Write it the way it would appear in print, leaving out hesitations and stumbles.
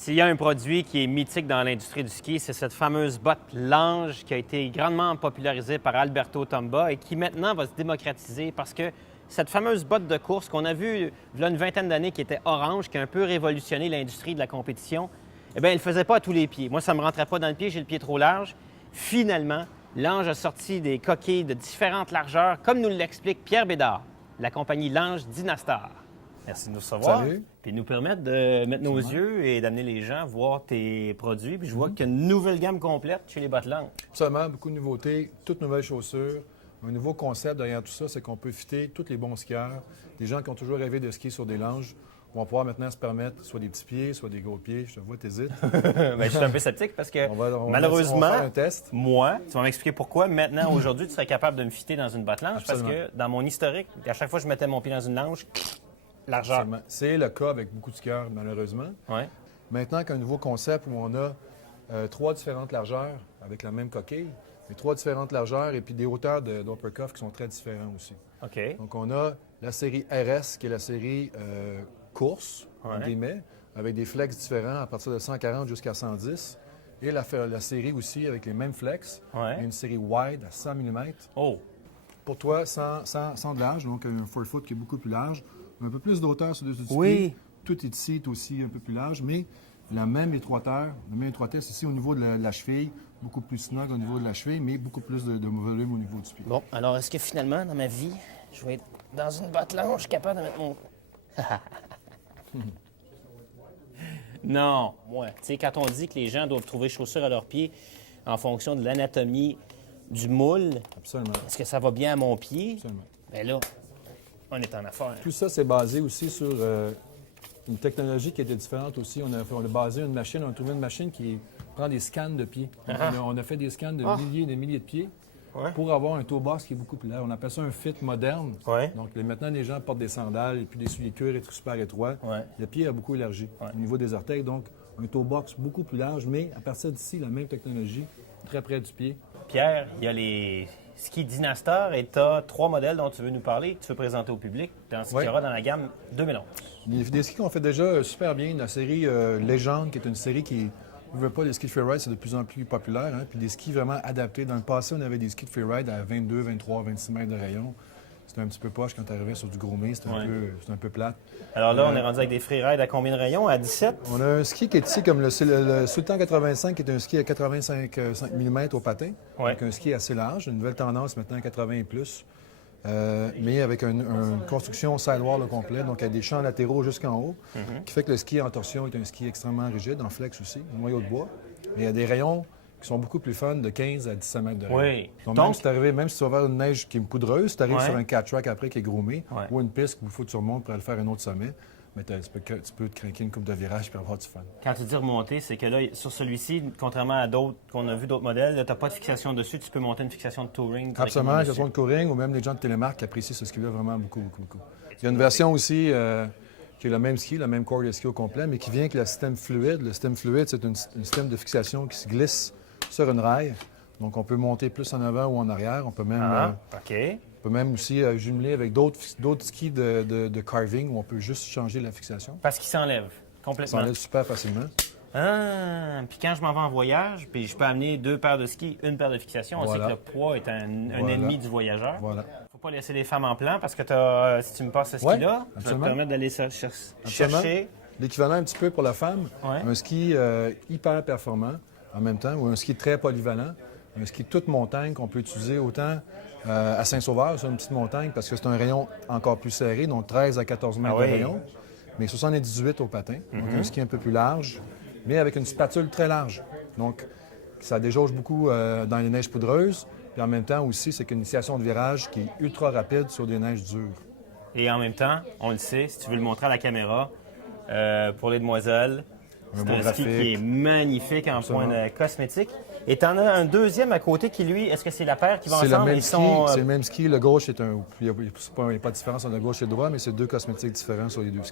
S'il y a un produit qui est mythique dans l'industrie du ski, c'est cette fameuse botte Lange qui a été grandement popularisée par Alberto Tomba et qui maintenant va se démocratiser parce que cette fameuse botte de course qu'on a vue il y a une vingtaine d'années qui était orange, qui a un peu révolutionné l'industrie de la compétition, eh bien, elle ne faisait pas à tous les pieds. Moi, ça ne me rentrait pas dans le pied, j'ai le pied trop large. Finalement, Lange a sorti des coquilles de différentes largeurs, comme nous l'explique Pierre Bédard, la compagnie Lange Dynastar. Merci de nous recevoir. Salut. Puis de nous permettre de mettre nos yeux et d'amener les gens voir tes produits. Puis je vois qu'il y a une nouvelle gamme complète chez les bottes Lange. Absolument, beaucoup de nouveautés, toutes nouvelles chaussures. Un nouveau concept derrière tout ça, c'est qu'on peut fitter tous les bons skieurs. Des gens qui ont toujours rêvé de skier sur des langes vont pouvoir maintenant se permettre soit des petits pieds, soit des gros pieds. Je te vois, t'hésites. Bien, je suis un peu sceptique parce que malheureusement, on va faire un test. moi, tu vas m'expliquer pourquoi maintenant, aujourd'hui, tu serais capable de me fitter dans une botte Lange. Absolument. Parce que dans mon historique, à chaque fois que je mettais mon pied dans une lange, largeur. Absolument. C'est le cas avec beaucoup de skieurs, malheureusement. Ouais. Maintenant qu'un nouveau concept où on a 3 différentes largeurs avec la même coquille, mais 3 différentes largeurs et puis des hauteurs d'uppercuff qui sont très différents aussi. OK. Donc, on a la série RS, qui est la série course, Ouais. en guillemets, avec des flex différents à partir de 140 jusqu'à 110. Et la série aussi avec les mêmes flex, Ouais. et une série wide à 100 mm. Oh! Pour toi, sans de large, donc un forefoot qui est beaucoup plus large, un peu plus d'auteur sur le dessus du Oui. pied. Tout ici est aussi un peu plus large, mais la même étroitesse ici au niveau de la cheville, beaucoup plus snug au niveau de la cheville, mais beaucoup plus de volume au niveau du pied. Bon, alors est-ce que finalement, dans ma vie, je vais être dans une botte Lange capable de mettre mon... Non, moi. Tu sais, quand on dit que les gens doivent trouver chaussures à leurs pieds en fonction de l'anatomie du moule, Absolument. est-ce que ça va bien à mon pied? Absolument. Bien là, on est en affaire. Tout ça, c'est basé aussi sur une technologie qui était différente aussi. On a basé une machine, on a trouvé une machine qui prend des scans de pieds. Donc, on a fait des scans de milliers et des milliers de pieds pour avoir un toe box qui est beaucoup plus large. On appelle ça un fit moderne. Ouais. Donc, maintenant, les gens portent des sandales et puis des souliers cuir super étroits. Ouais. Le pied a beaucoup élargi au niveau des orteils. Donc, un toe box beaucoup plus large, mais à partir d'ici, la même technologie, très près du pied. Pierre, il y a les skis Dynastar et tu as 3 modèles dont tu veux nous parler, que tu veux présenter au public dans ce qu'il y aura dans la gamme 2011. Des skis qu'on fait déjà super bien. La série Légende, qui est une série qui ne veut pas les skis de freeride, c'est de plus en plus populaire. Hein? Puis des skis vraiment adaptés. Dans le passé, on avait des skis de freeride à 22, 23, 26 mètres de rayon. C'était un petit peu poche quand tu arrivais sur du gros mets. C'était un peu plate. Alors là, on est rendu avec des freerides à combien de rayons? À 17? On a un ski qui est ici comme le Sultan 85, qui est un ski à 85 mm au patin. Ouais. Donc un ski assez large. Une nouvelle tendance maintenant à 80 et plus. Mais avec une construction sidewall au complet, donc avec des champs latéraux jusqu'en haut, qui fait que le ski en torsion est un ski extrêmement rigide, en flex aussi, un noyau de bois. Mais il y a des rayons qui sont beaucoup plus fun de 15 à 17 mètres de rayon. Oui. Donc, Donc- même si tu vas vers une neige qui est poudreuse, tu arrives Ouais. sur un catch-track après qui est groomé, Ouais. ou une piste où il faut que tu remontes pour aller faire un autre sommet, mais tu peux te craquer une coupe de virage et avoir du fun. Quand tu dis remonter, c'est que là, sur celui-ci, contrairement à d'autres qu'on a vu d'autres modèles, tu n'as pas de fixation dessus, tu peux monter une fixation de touring. Absolument, directement que ce soit dessus. de touring ou même les gens de télémarque qui apprécient ce ski-là vraiment beaucoup, beaucoup, beaucoup. Il y a une version aussi qui est le même ski, le même corps de ski au complet, mais qui vient avec le système fluide. Le système fluide, c'est un système de fixation qui se glisse sur une rail. Donc, on peut monter plus en avant ou en arrière. On peut même, OK. on peut même aussi jumeler avec d'autres skis de carving où on peut juste changer la fixation. Parce qu'il s'enlève Ça complètement. enlève super facilement. Ah, puis quand je m'en vais en voyage, puis je peux amener 2 paires de skis, une paire de fixation, on Voilà. sait que le poids est un Voilà. ennemi du voyageur. Voilà. Faut pas laisser les femmes en plan parce que si tu me passes ce Ouais, ski-là, ça va te absolument. permettre d'aller chercher. L'équivalent un petit peu pour la femme, Ouais. un ski hyper performant en même temps, ou un ski très polyvalent, un ski toute montagne qu'on peut utiliser autant à Saint-Sauveur, sur une petite montagne, parce que c'est un rayon encore plus serré, donc 13 à 14 mètres Ah oui. de rayon, mais 78 au patin, donc un ski un peu plus large, mais avec une spatule très large. Donc, ça déjauge beaucoup dans les neiges poudreuses, puis en même temps aussi, c'est qu'une initiation de virage qui est ultra rapide sur des neiges dures. Et en même temps, on le sait, si tu veux le montrer à la caméra, pour les demoiselles, c'est beau un ski graphique. qui est magnifique en point Absolument. de cosmétique. Et tu en as un deuxième à côté qui, lui, est-ce que c'est la paire qui va C'est le ensemble? même Ils ski, sont, c'est le même ski. Le gauche est un. Il n'y a pas de différence entre le gauche et le droit, mais c'est 2 cosmétiques différents sur les 2 skis.